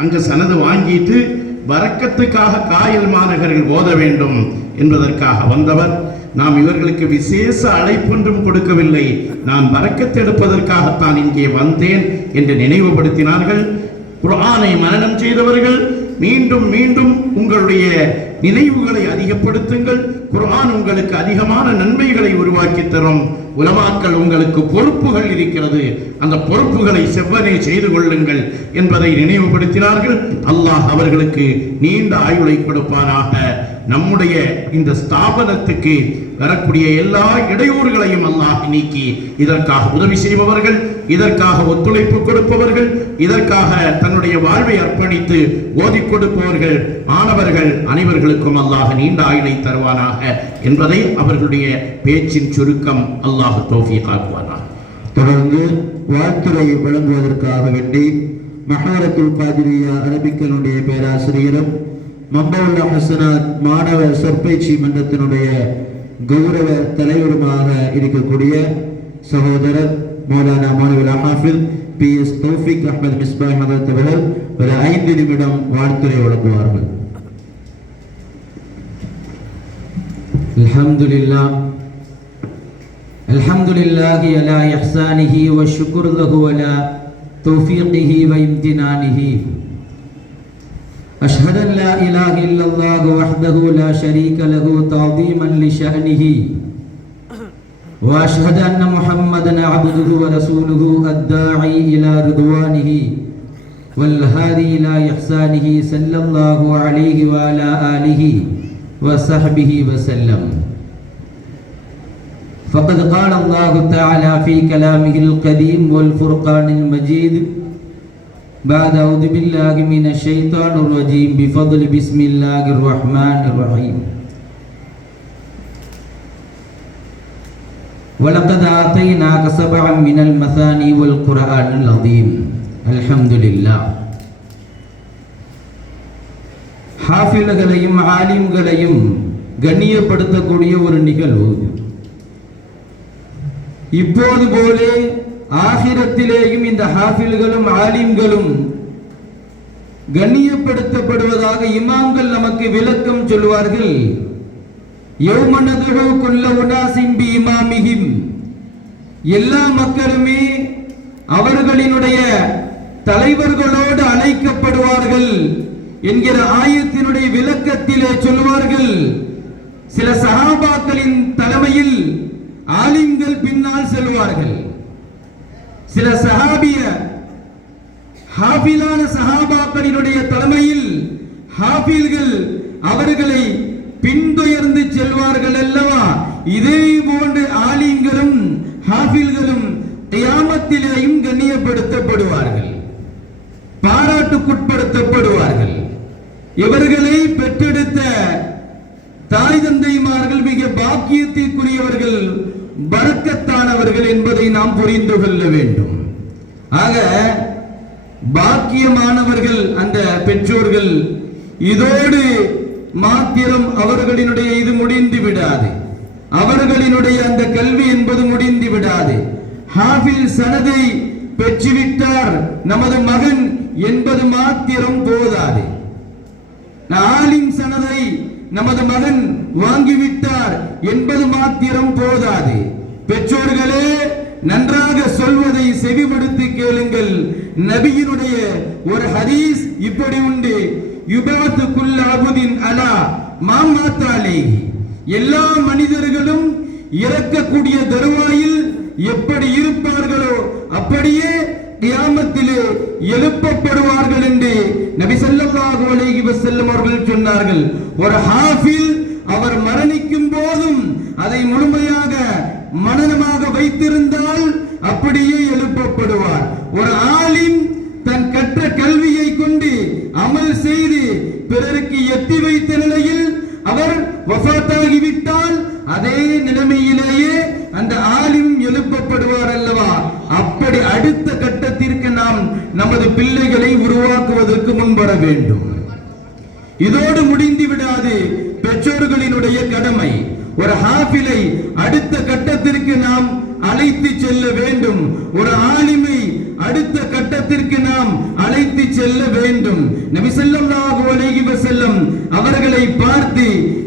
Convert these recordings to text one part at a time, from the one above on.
அங்கு சனது வாங்கிட்டு பரக்கத்துக்காக காயல் மாநகரில் ஓத வேண்டும் என்பதற்காக வந்தவர். நாம் இவர்களுக்கு விசேஷ அழைப்பொன்றும் கொடுக்கவில்லை, நான் பரக்கத்து எடுப்பதற்காகத்தான் இங்கே வந்தேன் என்று நினைவுபடுத்தினார்கள். குர்ஆனை மனனம் செய்தவர்கள் மீண்டும் மீண்டும் உங்களுடைய நினைவுகளை அதிகப்படுத்துங்கள். குர்ஆன் உங்களுக்கு அதிகமான நன்மைகளை உருவாக்கி தரும். உலமாக்கள் உங்களுக்கு பொறுப்புகள் இருக்கிறது, அந்த பொறுப்புகளை செவ்வனே செய்து கொள்ளுங்கள் என்பதை நினைவுபடுத்தினார்கள். அல்லாஹ் அவர்களுக்கு நீண்ட ஆயுளை கொடுப்பானாக. நம்முடைய இந்த ஸ்தாபனத்துக்கு வரக்கூடிய எல்லா இடையூறுகளையும் அல்லாஹ் நீக்கி இதற்காக உதவி செய்பவர்கள், இதற்காக ஒத்துழைப்பு கொடுப்பவர்கள், இதற்காக தன்னுடைய வாழ்வை அர்ப்பணித்து ஓதி கொடுப்பவர்கள் மாணவர்கள் அனைவர்களுக்கும் அல்லாஹ் நீண்ட ஆயுளை தருவானாக என்பதை அவர்களுடைய பேச்சின் சுருக்கம் அல்லாஹ் தௌஃபீக் ஆக்குவானாக. தொடர்ந்து வாழ்த்துறை வழங்குவதற்காக வேண்டி மஹாரத்துல் காதிரியா அரபிக்கனுடைய பேராசிரியரும் மம்பவுல்லா ஹசனாத் மாணவ சொற்பயிற்சி மன்றத்தினுடைய கௌரவ தலைவருமாக இருக்கக்கூடிய சகோதரர் மௌலானா மௌலவி ஹாஃபில் PS தௌஃபீக் அஹ்மத் மிஸ்பாஹ் ஹதரத் அவர்கள் ஒரு 5 நிமிடம் வாழ்த்துரை வழங்குவார்கள். அல்ஹம்துலில்லாஹி அலா இஹ்சானிஹி வ ஷுக்ரு லஹு அலா தௌஃபீகிஹி வ இம்தினானிஹி. أشهد أن لا إله إلا الله وحده لا شريك له تعظيما لشأنه وأشهد أن محمدا عبده ورسوله الداعي إلى رضوانه والهادي إلى إحسانه صلى الله عليه وعلى آله وصحبه وسلم. فقد قال الله تعالى في كلامه القديم والفرقان المجيد بعد أعوذ بالله من الشيطان الرجيم بفضل بسم الله الرحمن الرحيم. ولقد آتيناك سبعا من المثاني والقرآن العظيم. الحمد لله. ஹாஃபில்களையும் ஆலிம்களையும் கண்ணியப்படுத்தக்கூடிய ஒரு நிகழ்வு. இப்போது போலே ஆகிரத்திலேயும் இந்த ஹாஃபில்களும் ஆலிம்களும் கண்ணியப்படுத்தப்படுவதாக இமாம்கள் நமக்கு விளக்கம் சொல்வார்கள். யௌம நதுஉ குல்ல உனாஸின் பி இமாமிஹிம், எல்லா மக்களுமே அவர்களினுடைய தலைவர்களோடு அழைக்கப்படுவார்கள் என்கிற ஆயத்தினுடைய விளக்கத்திலே சொல்வார்கள். சில சஹாபாக்களின் தலைமையில் ஆலிம்கள் பின்னால் செல்வார்கள். சில சஹாபிய ஹாஃபிலான சஹாபாக்களினுடைய தலைமையில் ஹாஃபில்கள் அவர்களை பின்தொடர்ந்து செல்வார்கள் அல்லவா? இதே போன்று ஆலிம்களும் ஹாஃபில்களும் கியாமத்திலேயும் கண்ணியப்படுத்தப்படுவார்கள், பாராட்டுக்குட்படுத்தப்படுவார்கள். இவர்களை பெற்றெடுத்த தாய் தந்தைமார்கள் மிக பாக்கியத்திற்குரியவர்கள், பரக்கத்தானவர்கள் என்பதை நாம் புரிந்து கொள்ள வேண்டும். ஆக பாக்கியமானவர்கள் அந்த பெற்றோர்கள். இதோடு மாத்திரம் அவர்களினுடைய இது முடிந்து விடாது, அவர்களினுடைய அந்த கல்வி என்பது முடிந்து விடாது. ஹாஃபில் சனதை பெற்றுவிட்டார் நமது மகன் என்பது மாத்திரம் போதாது. ஆலிம் சனதை நமது மகன் வாங்கிவிட்டார் என்பது மாத்திரம் போதாது. பெற்றோர்களே, நன்றாக சொல்வதை செவிமடுத்து கேளுங்கள். நபியினுடைய ஒரு ஹதீஸ் இப்படி உண்டு. யுபாத்து குல்ல அபுதின் அலா மாமாத்தாலே, எல்லா மனிதர்களும் இறக்கக்கூடிய தருவாயில் எப்படி இருப்பார்களோ அப்படியே கியாமத்திலே எழுப்பப்படுவார்கள் என்று நபி ஸல்லல்லாஹு அலைஹி வஸல்லம் அவர்கள் சொன்னார்கள். ஒரு ஹாஃபில் அவர் மரணிக்கும் போதும் அதை முழுமையாக மனனமாக வைத்திருந்தால் அப்படியே எழுப்பப்படுவார். ஒரு ஆலிம் தன் கற்ற கல்வியை கொண்டு அமல் செய்து பிறருக்கு எத்தி வைத்த நிலையில் அவர் வஃபாத்தாகிவிட்டால் அதே நிலைமையிலேயே அந்த ஆலிம் எழுப்பப்படுவார் அல்லவா? அப்படி அடுத்த கட்டத்திற்கு நாம் நமது பிள்ளைகளை உருவாக்குவதற்கு முன்வர வேண்டும். இதோடு முடிந்து விடாது பெற்றோர்களினுடைய கடமை. ஒரு ஹாஃபிலை அடுத்த கட்டத்திற்கு நாம் அழைத்து செல்ல வேண்டும். ஒரு ஆலிமை அடுத்த கட்டத்திற்கு நாம் அழைத்து செல்ல வேண்டும். நபி ஸல்லல்லாஹு அலைஹி வஸல்லம் அவர்களை பார்த்து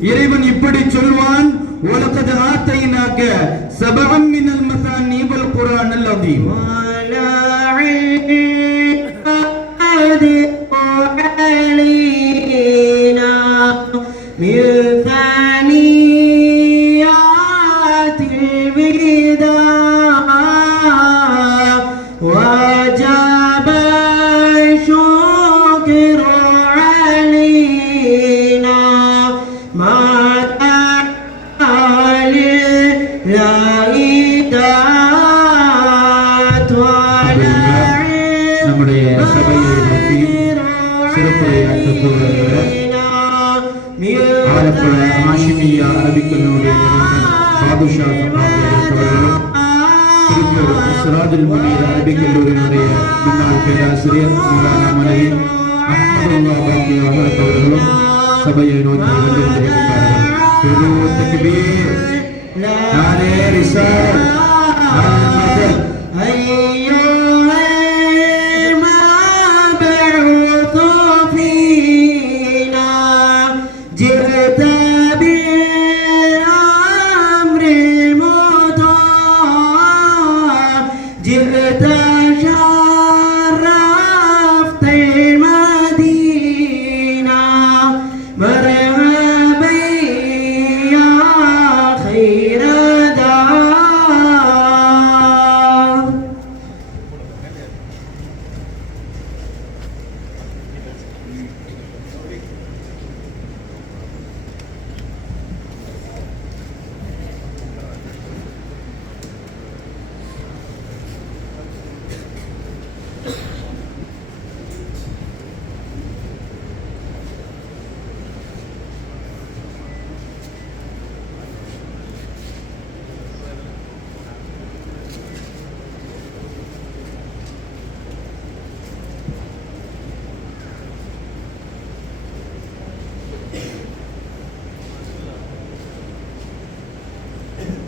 இறைவன் இப்படி சொல்வான், வலகத் ஆதைனாக சபஅம் மினல் மசானி வல் குர்ஆனல் அதீம். நம்முடைய சபையை பற்றி சிறப்புரையாற்றக்கூடியவர் ஆலப்புழ ஹாஷிமியா அரபிக்கல்லுடைய நிறுவனர் பாதுஷா அவர்களும், திருப்பூர் சிராஜுல் முனீர் அரபிக் கல்லூரியினுடைய முன்னாள் பேராசிரியர் மௌலானா மனைவி அஹ்மதுல்லா பாக்கி அவர்களும் சபையை நோக்கி வந்திருக்கிறார்கள். தக்பீர், நாரே ரிசால்,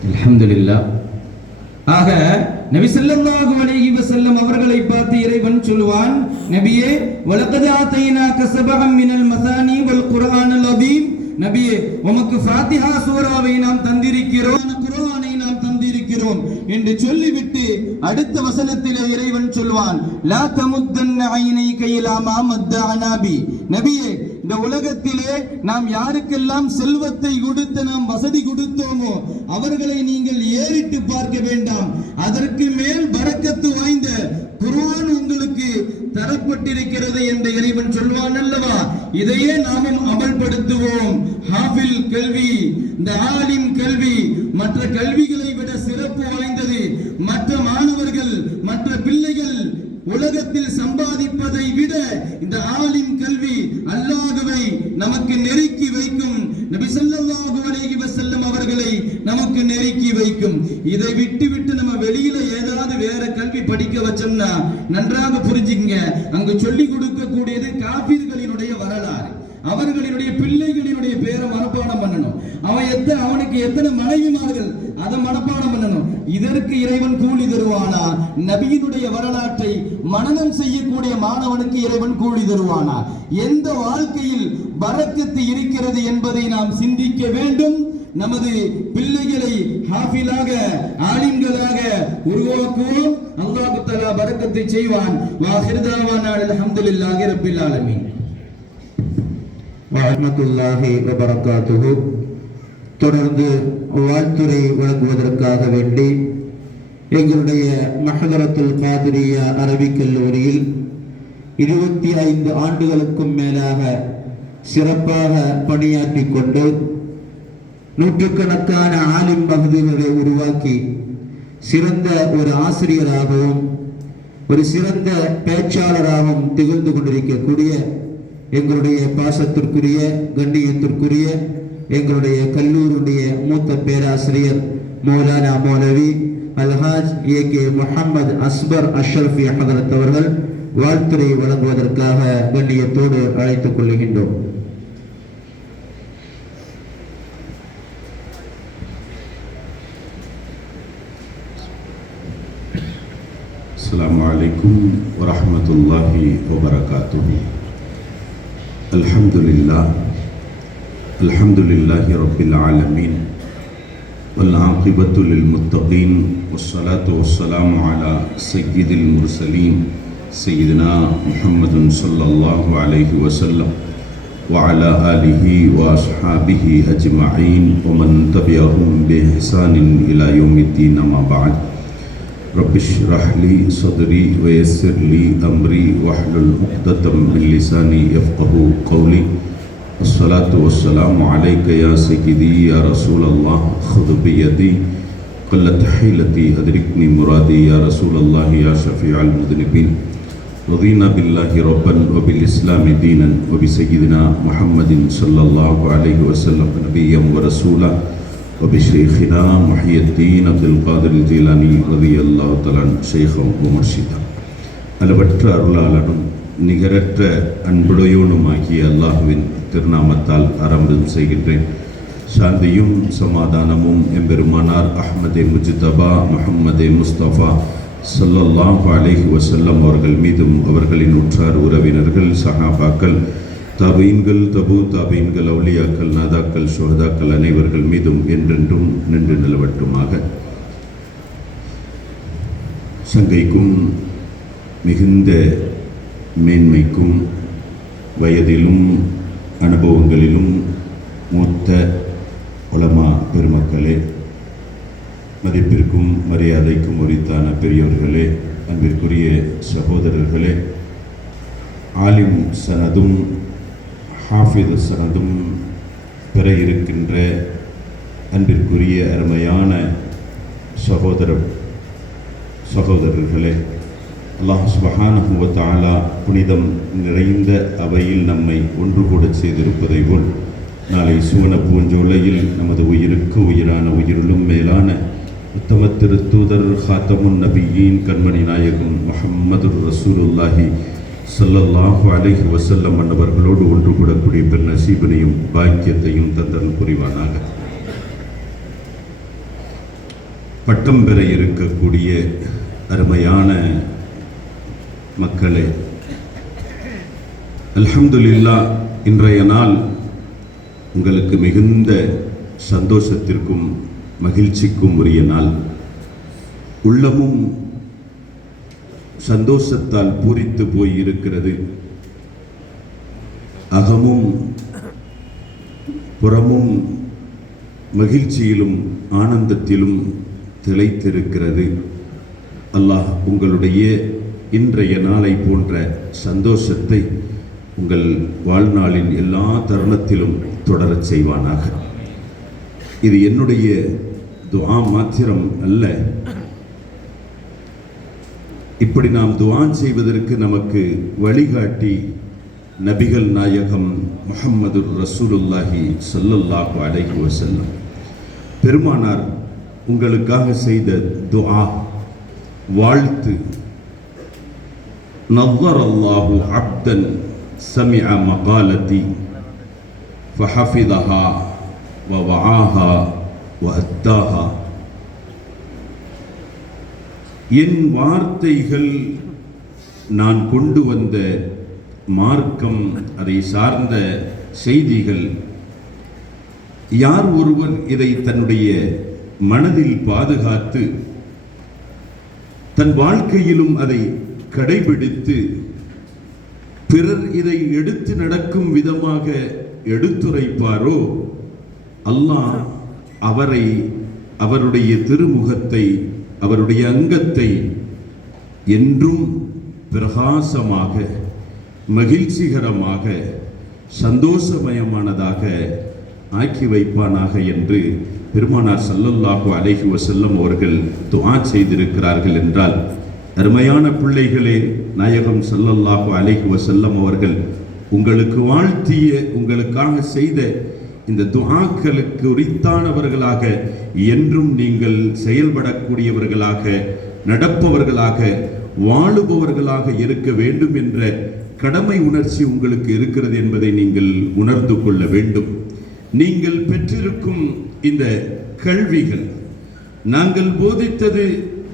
அல்ஹம்துலில்லாஹ். ஆக நபி ஸல்லல்லாஹு அலைஹி வஸல்லம் அவர்களை பார்த்து இறைவன் சொல்வான், நபியே வலகத் ஆதைனாக சபஅம் மினல் மசானி வல் குர்ஆனல் அதீம். நபியே, உமக்கு ஃபாத்திஹா சூராவை நாம் தந்திருக்கிறோம், குர்ஆனை நாம் தந்திருக்கிறோம் என்று சொல்லிவிட்டு அடுத்த வசனத்திலே இறைவன் சொல்வான், லா தமுத்தன்ன ஐனைக இலா மா மத்தஅனா பி. நபியே, இந்த உலகத்திலே நாம் யாருக்கெல்லாம் செல்வத்தை கொடுத்து நாம் வசதி கொடுத்தோமோ அவர்களை நீங்கள் ஏறிட்டு பார்க்க வேண்டாம். அதற்கு மேல் பரக்கத்து வாய்ந்த குர்ஆன் உங்களுக்கு தரப்பட்டிருக்கிறது என்று இறைவன் சொல்வான் அல்லவா? இதையே நாமும் அமல்படுத்துவோம். ஹாஃபில் கல்வி, இந்த ஆலிம் கல்வி மற்ற கல்விகளை விட சிறப்பு வாய்ந்தது. மற்ற மாணவர்கள், மற்ற பிள்ளைகள் உலகத்தில் சம்பாதிப்பதை விட இந்த ஆலிம் கல்வி அல்லாஹ்வை நமக்கு நெருக்கி வைக்கும். நபி ஸல்லல்லாஹு அலைஹி வஸல்லம் அவர்களை நமக்கு நெருக்கி வைக்கும். இதை விட்டு நம்ம வெளியில ஏதாவது வேற கல்வி படிக்க வச்சோம்னா நன்றாக புரிஞ்சுங்க, அங்கு சொல்லி கொடுக்கக்கூடியது காபிர்களினுடைய வரலாறு, அவர்களினுடைய பிள்ளைகளினுடைய பேரை மனப்பாடம் பண்ணணும். அவனுக்கு எத்தனை மனைவிமார்கள் அதை மனப்பாடம் பண்ணணும். இதற்கு இறைவன் கூலி தருவானா? நபியினுடைய வரலாற்றை மனனம் செய்யக்கூடிய மாணவனுக்கு இறைவன் கூலி தருவானா? எந்த வாழ்க்கையில் பரக்கத்து இருக்கிறது என்பதை நாம் சிந்திக்க வேண்டும். நமது பிள்ளைகளை ஹாஃபிலாக, ஆலிம்களாக உருவாக்குவோம். அல்லாஹ் தஆலா பரக்கத்தை செய்வான். வாஹிர் தஅவானா அல்ஹம்துலில்லாஹி ரப்பில் ஆலமீன். வரஹ்மத்துல்லாஹி வபரகாத்துஹு. தொடர்ந்து வாழ்த்துரை வழங்குவதற்காக வேண்டி எங்களுடைய மஹதரத்துல் காதிரியா அரபிக் கல்லூரியில் 25 ஆண்டுகளுக்கும் மேலாக சிறப்பாக பணியாற்றி கொண்டு நூற்றுக்கணக்கான ஆலிம் மஹ்தூர்களை உருவாக்கி சிறந்த ஒரு ஆசிரியராகவும் ஒரு சிறந்த பேச்சாளராகவும் திகழ்ந்து கொண்டிருக்கக்கூடிய எங்களுடைய பாசத்திற்குரிய, கண்ணியத்திற்குரிய எங்களுடைய கல்லூரியுடைய மூத்த பேராசிரியர் மௌலானா மௌலவி அல்ஹாஜ் ஏ.கே. முஹம்மது அஸ்பர் அஷ்ரஃபி ஹதரத் அவர்கள் வாழ்த்துரை வழங்குவதற்காக கண்ணியத்தோடு அழைத்துக் கொள்கின்றோம். அஸ்ஸலாமு அலைக்கும் வரஹ்மத்துல்லாஹி வபரகாத்துஹு. الحمد لله رب العالمين والعاقبة للمتقين والصلاة والسلام على سيد المرسلين سيدنا محمد صلى الله عليه وسلم وعلى آله وأصحابه أجمعين ومن تبعهم بإحسان إلى يوم الدين. ما بعد، رب اشرح لي صدري ويسر لي أمري واحلل عقدة من لساني يفقهوا قولي. الصلاة والسلام عليك يا سيدي يا رسول الله، خذ بيدي قلت حيلتي أدركني مرادي يا رسول الله يا شفيع المذنبين. رضينا بالله ربا وبالإسلام دينا وبسيدنا محمد صلى الله عليه وسلم نبيا ورسولا وبشيخنا محي الدين عبد القادر الجيلاني رضي الله تعالى شيخا ومرشدا. அளவற்ற அருளாளனும் நிகரற்ற அன்புடையோனுமாகிய அல்லாஹ்வின் திருநாமத்தால் ஆரம்பம் செய்கின்றேன். சாந்தியும் சமாதானமும் எம்பெருமானார் அஹ்மதே முஜ்தபா முஹம்மதே முஸ்தபா ஸல்லல்லாஹு அலைஹி வஸல்லம் அவர்கள் மீதும் அவர்களின் உற்றார் உறவினர்கள் சஹாபாக்கள் தாபீன்கள் தபு தாபீன்கள் அவுலியாக்கள் நாதாக்கள் ஷுஹதாக்கள் அனைவர்கள் மீதும் என்றென்றும் நின்று நிலவட்டுமாக. சங்கைக்கும் மிகுந்த மேன்மைக்கும் வயதிலும் அனுபவங்களிலும் மூத்த உலமா பெருமக்களே, மதிப்பிற்கும் மரியாதைக்கும் உரித்தான பெரியோர்களே, அன்பிற்குரிய சகோதரர்களே, ஆலிம் சனதும் ஹாஃபித் சனதும் பெற இருக்கின்ற அன்பிற்குரிய அருமையான சகோதரர்களே, அல்லாஹ் சுப்ஹானஹு வ தஆலா புனிதம் நிறைந்த அவையில் நம்மை ஒன்று கூட செய்திருப்பதை போல் நாளை சுவன பூஞ்சோலையில் நமது உயிருக்கு உயிரான உயிருளும் மேலான உத்தம திருத்தூதர் ஹாத்தமுன் நபியின் கண்மணி நாயகம் முஹம்மது ரசூலுல்லாஹி ஸல்லல்லாஹு அலைஹி வஸல்லம் அன்னவர்களோடு ஒன்று கூடக்கூடிய பெரு நசீபினையும் பாக்கியத்தையும் தந்தல் புரிவானாக. பட்டம் பெற இருக்கக்கூடிய அருமையான மக்களே, அல்ஹம்துலில்லாஹ், இன்றைய நாள் உங்களுக்கு மிகுந்த சந்தோஷத்திற்கும் மகிழ்ச்சிக்கும் உரிய நாள். உள்ளமும் சந்தோஷத்தால் பூரித்து போய் இருக்கிறது, அகமும் புறமும் மகிழ்ச்சியிலும் ஆனந்தத்திலும் திளைத்திருக்கிறது. அல்லாஹ் உங்களுடைய இன்றைய நாளை போன்ற சந்தோஷத்தை உங்கள் வாழ்நாளின் எல்லா தருணத்திலும் தொடரச் செய்வானாக. இது என்னுடைய துஆ மாத்திரம் அல்ல. இப்படி நாம் துஆ செய்வதற்கு நமக்கு வழிகாட்டி நபிகள் நாயகம் முஹம்மது ரசூலுல்லாஹி ஸல்லல்லாஹு அலைஹி வஸல்லம் பெருமானார் உங்களுக்காக செய்த துஆ, வாழ்த்து, நவ்வரல்லாஹு அப்தன் சமிஅ மகாலதி ஃபஹஃபிதஹா வவஆஹா வஅத்தாஹா. என் வார்த்தைகள், நான் கொண்டு வந்த மார்க்கம், அதை சார்ந்த செய்திகள், யார் ஒருவர் இதை தன்னுடைய மனதில் பாதுகாத்து தன் வாழ்க்கையிலும் அதை கடைபிடித்து பிறர் இதை எடுத்து நடக்கும் விதமாக எடுத்துரைப்பாரோ, அல்லாஹ் அவரை, அவருடைய திருமுகத்தை, அவருடைய அங்கத்தை என்றும் பிரகாசமாக, மகிழ்ச்சிகரமாக, சந்தோஷமயமானதாக ஆக்கி வைப்பானாக என்று பெருமானார் ஸல்லல்லாஹு அலைஹி வஸல்லம் அவர்கள் துஆ செய்திருக்கிறார்கள் என்றால், அருமையான பிள்ளைகளே, நாயகம் ஸல்லல்லாஹு அலைஹி வஸல்லம் அவர்கள் உங்களுக்கு வாழ்த்திய, உங்களுக்காக செய்த இந்த துஆக்களுக்கு உரித்தானவர்களாக என்றும் நீங்கள் செயல்படக்கூடியவர்களாக, நடப்பவர்களாக, வாழுபவர்களாக இருக்க வேண்டும் என்ற கடமை உணர்ச்சி உங்களுக்கு இருக்கிறது என்பதை நீங்கள் உணர்ந்து கொள்ள வேண்டும். நீங்கள் பெற்றிருக்கும் இந்த கல்விகள் நாங்கள் போதித்தது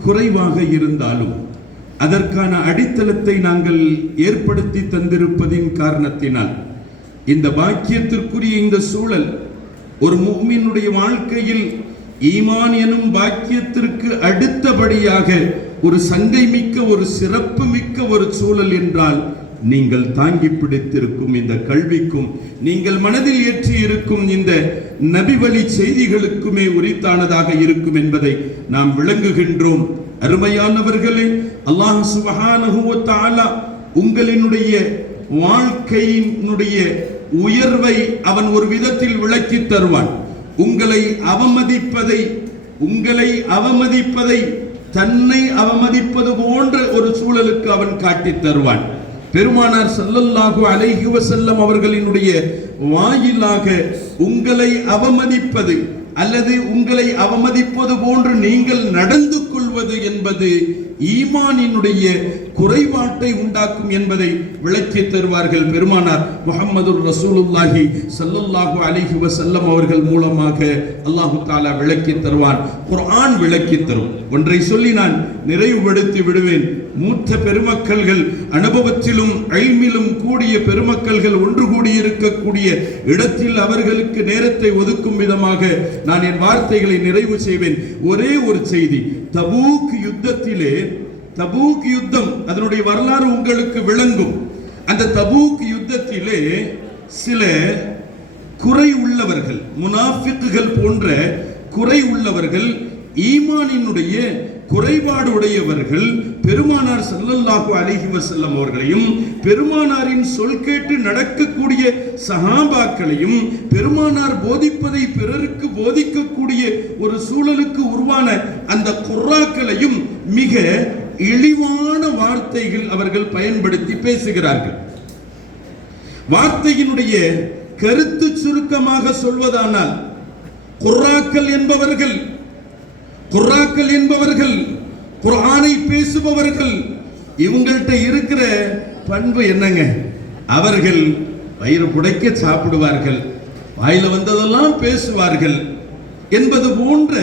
குறைவாக இருந்தாலும் அதற்கான அடித்தளத்தை நாங்கள் ஏற்படுத்தி தந்திருப்பதின் காரணத்தினால் இந்த பாக்கியத்திற்குரிய இந்த சூழல் ஒரு முஃமினுடைய வாழ்க்கையில் ஈமான் எனும் பாக்கியத்திற்கு அடுத்தபடியாக ஒரு சங்கை மிக்க, ஒரு சிறப்பு மிக்க ஒரு சூழல் என்றால் நீங்கள் தாங்கி பிடித்திருக்கும் இந்த கல்விக்கும், நீங்கள் மனதில் ஏற்றி இருக்கும் இந்த நபி வழி செய்திகளுக்குமே உரித்தானதாக இருக்கும் என்பதை நாம் விளங்குகின்றோம். அருமையானவர்களே, அல்லாஹ் சுப்ஹானஹு வ தஆலா உங்களினுடைய வாழ்க்கையினுடைய உயர்வை அவன் ஒரு விதத்தில் விளக்கி தருவான். உங்களை அவமதிப்பதை தன்னை அவமதிப்பது போன்ற ஒரு சூழலுக்கு அவன் காட்டித் தருவான். பெருமானார் ஸல்லல்லாஹு அலைஹி வஸல்லம் அவர்களினுடைய வாயிலாக உங்களை அவமதிப்பது அல்லது உங்களை அவமதிப்பது போன்று நீங்கள் நடந்து கொள்வது என்பது ஈமானினுடைய குறைபாட்டை உண்டாக்கும் என்பதை விளக்கி தருவார்கள். பெருமானார் முஹம்மதுர் ரசூலுல்லாஹி ஸல்லல்லாஹு அலைஹி வஸல்லம் அவர்கள் மூலமாக அல்லாஹ் தஆலா விளக்கி தருவான். குர்ஆன் விளக்கி தரும். ஒன்றை சொல்லி நான் நிறைவுபடுத்தி விடுவேன். மூத்த பெருமக்கள்கள், அனுபவத்திலும் இல்மிலும் கூடிய பெருமக்கள்கள் ஒன்று கூடி இருக்கக்கூடிய இடத்தில் அவர்களுக்கு நேரத்தை ஒதுக்கும் விதமாக நான் என் வார்த்தைகளை நிறைவு செய்வேன். ஒரே ஒரு செய்தி. தபூக் யுத்தம் அதனுடைய வரலாறு உங்களுக்கு விளங்கும். அந்த தபூக் யுத்தத்திலே சில குறை உள்ளவர்கள், முனாஃபிக்குகள் போன்ற குறை உள்ளவர்கள், ஈமானினுடைய குறைபாடு உடையவர்கள் பெருமானார் ஸல்லல்லாஹு அலைஹி வஸல்லம் அவர்களையும் பெருமானாரின் சொல் கேட்டு நடக்கக்கூடிய சஹாபாக்களையும் பெருமானார் போதிப்பதை பிறருக்கு போதிக்கக்கூடிய ஒரு சூழலுக்கு உருவான அந்த குர்ராக்களையும் மிக இழிவான வார்த்தைகள் அவர்கள் பயன்படுத்தி பேசுகிறார்கள். வார்த்தையினுடைய கருத்து சுருக்கமாக சொல்வதானால் குர்ராக்கள் என்பவர்கள் குர்ஆனை பேசுபவர்கள், இவங்கள்ட்ட இருக்கிற பண்பு என்னங்க? அவர்கள் வயிறு புடைக்க சாப்பிடுவார்கள், வாயில வந்ததெல்லாம் பேசுவார்கள் என்பது போன்ற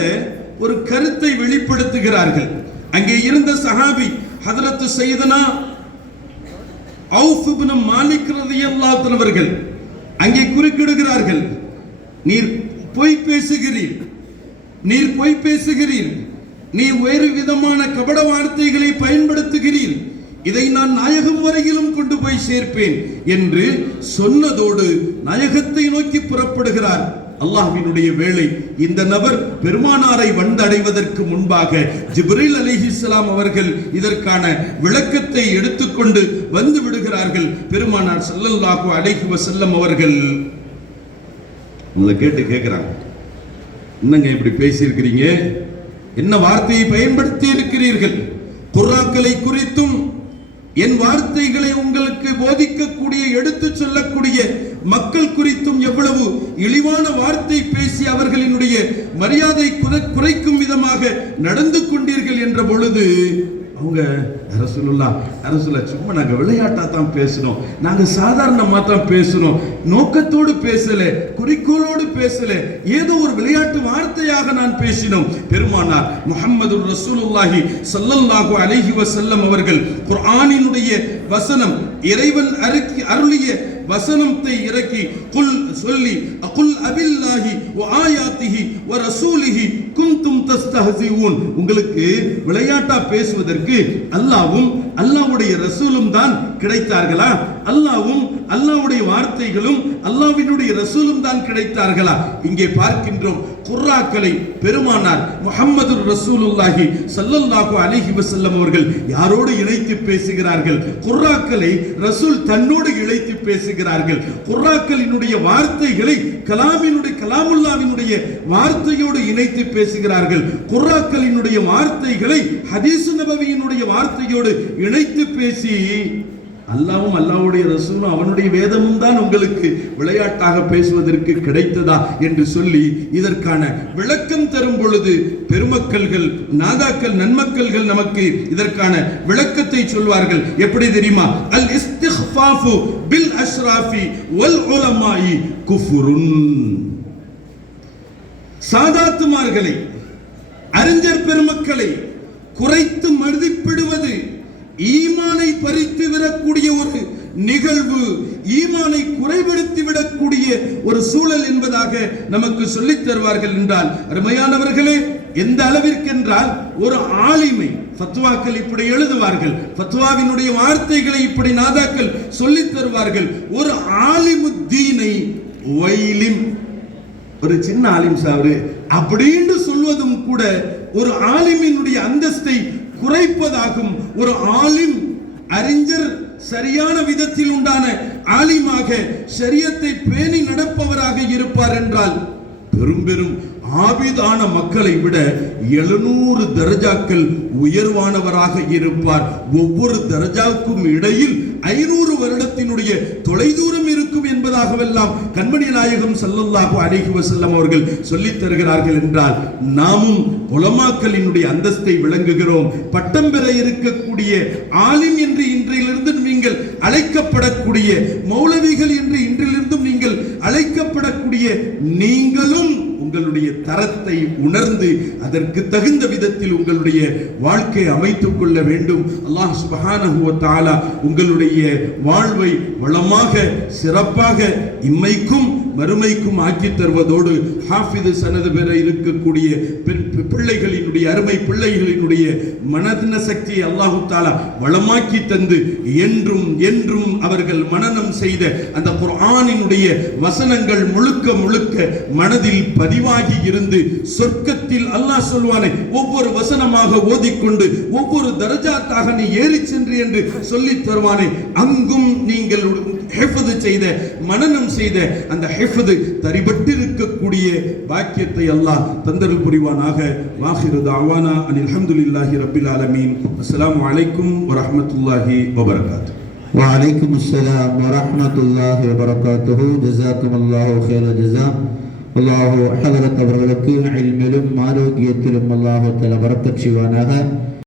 ஒரு கருத்தை வெளிப்படுத்துகிறார்கள். அங்கே இருந்த சஹாபி ஹதரத் சையதுனா அவுஃப் இப்னு மாலிக் ரலியல்லாஹு அன்ஹு அவர்கள் அங்கே குறுக்கிடுகிறார்கள். நீர் பொய் பேசுகிறீர், நீ வேறு விதமான கபட வார்த்தைகளை பயன்படுத்துகிறீர், இதை நான் நாயகம் வரையிலும் கொண்டு போய் சேர்ப்பேன் என்று சொன்னதோடு நாயகத்தை நோக்கி புறப்படுகிறார். அல்லாஹ்வினுடைய வேளை. இந்த நபர் பெருமானாரை வந்தடைவதற்கு முன்பாக ஜிப்ரீல் அலைஹிஸ்ஸலாம் அவர்கள் இதற்கான விளக்கத்தை எடுத்துக்கொண்டு வந்து விடுகிறார்கள். பெருமானார் ஸல்லல்லாஹு அலைஹி வஸல்லம் அவர்கள் உங்களை கேட்கிறாங்க, என்னங்க இப்படி பேசியிருக்கிறீங்க, என்ன வார்த்தையை பயன்படுத்தி இருக்கிறீர்கள்? குர்ஆக்களை குறித்தும் என் வார்த்தைகளை உங்களுக்கு போதிக்கக்கூடிய, எடுத்து சொல்லக்கூடிய மக்கள் குறித்தும் எவ்வளவு இழிவான வார்த்தை பேசி அவர்களினுடைய மரியாதை குறைக்கும் விதமாக நடந்து கொண்டீர்கள் என்ற பொழுது அவங்க ரசூலுல்லாஹ் சும்மா நாங்க விளையாட்டா தான் பேசணும், நாங்க சாதாரணமா தான் பேசணும், நோக்கத்தோடு பேசல, குறிக்கோளோடு பேசல, ஏதோ ஒரு விளையாட்டு வார்த்தையாக நான் பேசினோம். பெருமானார் முஹம்மது ரசூலுல்லாஹி ஸல்லல்லாஹு அலைஹி வஸல்லம் அவர்கள் குர்ஆனினுடைய வசனம், இறைவன் அருளிய வசனத்தை இறக்கி அகுல் அபில்லாஹி வ ஆயாத்திஹி வ ரசூலிஹி குன்தும் தஸ்தஹ்சிஊன், உங்களுக்கு விளையாட்டா பேசுவதற்கு அல்லாஹ்வும் அல்லாஹ்வுடைய ரசூலும் தான் கிடைத்தார்களா? அல்லாஹ்வும் அல்லாஹ்வுடைய வார்த்தைகளும் அல்லாஹ்வினுடைய ரசூலும் தான் கிடைத்தார்களா? இங்கே பார்க்கின்றோம் குர்ஆக்களை பெருமானார் முஹம்மது ரசூலுல்லாஹி ஸல்லல்லாஹு அலைஹி வஸல்லம் அவர்கள் யாரோடு இணைத்து பேசுகிறார்கள்? குர்ஆக்களை ரசூல் தன்னோடு இணைத்து பேசுகிறார்கள். குர்ஆக்களினுடைய வார்த்தைகளை கலாமுல்லாஹ்வினுடைய வார்த்தையோடு இணைத்து பேசுகிறார்கள். குர்ஆக்களினுடைய வார்த்தைகளை ஹதீஸ் நபவியினுடைய வார்த்தையோடு இணைத்து பேசி அல்லாஹ்வும் அல்லாஹ்வுடைய ரசூலும் அவனுடைய வேதமும் தான் உங்களுக்கு விளையாட்டாக பேசுவதற்கு கிடைத்ததா என்று சொல்லி இதற்கான விளக்கம் தரும் பொழுது பெருமக்கள்கள், நாதாக்கள், நன்மக்கள்கள் நமக்கு இதற்கான விளக்கத்தை சொல்வார்கள். எப்படி தெரியுமா? அல் இஸ்திக்ஃபாஃபு பில் அஷ்ராஃபி வல் உலமாஇ குஃப்ருன். சாதாத்துமார்களை, அறிஞர் பெருமக்களை குறைத்து மதிப்பிடுவது ஈமானை பறித்து விடக்கூடிய ஒரு நிகழ்வு. ஈமானை குறைபடுத்தி விடக்கூடிய ஒரு சூழல் என்பதாக நமக்கு சொல்லித் தருவார்கள் என்றால், அருமையானவர்களே, எந்த அளவிற்கு என்றால் ஒரு ஆலிமை ஃபத்வாக்கள் இப்படி எழுதுவார்கள், ஃபத்வாவினுடைய வார்த்தைகளை இப்படி நாதாக்கள் சொல்லித் தருவார்கள். ஒரு ஆலிமுத்தீனை வைலிம், ஒரு சின்ன ஆலிம் சாவரு அப்படின்னு சொல்வதும் கூட ஒரு ஆலிமினுடைய அந்தஸ்தை குறைப்பதாகும். ஒரு ஆலிம், அறிஞர், சரியான விதத்தில் உண்டான ஆலிமாக ஷரியத்தை பேணி நடப்பவராக இருப்பார் என்றால், பெரும் பெரும் ஆபிதான மக்களை விட 700 தரஜாக்கள் உயர்வானவராக இருப்பார். ஒவ்வொரு தரஜாவுக்கும் இடையில் 500 வருடத்தினுடைய தொலைதூரம் இருக்கும் என்பதாகவெல்லாம் கண்மணி நாயகம் ஸல்லல்லாஹு அலைஹி வஸல்லம் அவர்கள் சொல்லித் தருகிறார்கள் என்றால், நாமும் உலமாக்களினுடைய அந்தஸ்தை விளங்குகிறோம். பட்டம் பெற இருக்கக்கூடிய ஆலிம் என்று இன்றிலிருந்து நீங்கள் அழைக்கப்படக்கூடிய, மௌலவிகள் என்று இன்றிலிருந்தும் நீங்கள் அழைக்கப்படக்கூடிய நீங்களும் உங்களுடைய தரத்தை உணர்ந்து அதற்கு தகுந்த விதத்தில் உங்களுடைய வாழ்க்கை அமைத்துக் கொள்ள வேண்டும். அல்லாஹ் சுப்ஹானஹு வ தஆலா உங்களுடைய வாழ்வை வளமாக, சிறப்பாக இம்மைக்கும் மறுமைக்கும் ஆக்கி தருவதோடு, ஹாஃபிது சனது பெற இருக்கக்கூடிய பிள்ளைகளினுடைய, அருமை பிள்ளைகளினுடைய மனதின சக்தியை அல்லாஹு தஆலா வளமாக்கி தந்து என்றும் என்றும் அவர்கள் மனனம் செய்த அந்த குர்ஆனினுடைய வசனங்கள் முழுக்க முழுக்க மனதில் பதிவாகி இருந்து சொர்க்கத்தில் அல்லாஹ் சொல்வானே, ஒவ்வொரு வசனமாக ஓதிக்கொண்டு ஒவ்வொரு தரஜாத்தாக நீ ஏறி சென்று என்று சொல்லித் தருவானே, அங்கும் நீங்கள் ஹிஃப்து செய்த, மனனம் செய்த அந்த ஹிஃப்து தரிபட்டிருக்கக்கூடிய பாக்கியத்தை அல்லாஹ் தந்தருள் புரிவானாக. வாஹிரு தஅவானா அனில் ஹம்துலில்லாஹி ரப்பில் ஆலமீன். அஸ்ஸலாமு அலைக்கும் வரஹ்மத்துல்லாஹி வபரகாத்துஹு. وعليكم السلام ورحمة الله وبركاته. جزاكم الله خير الجزاء. அல்லாஹ் ஹதரத் அவர்களுக்கு இல்மிலும் ஆரோக்கியத்திலும் அல்லாஹ் தஆலா பரக்கத் செய்வானாக.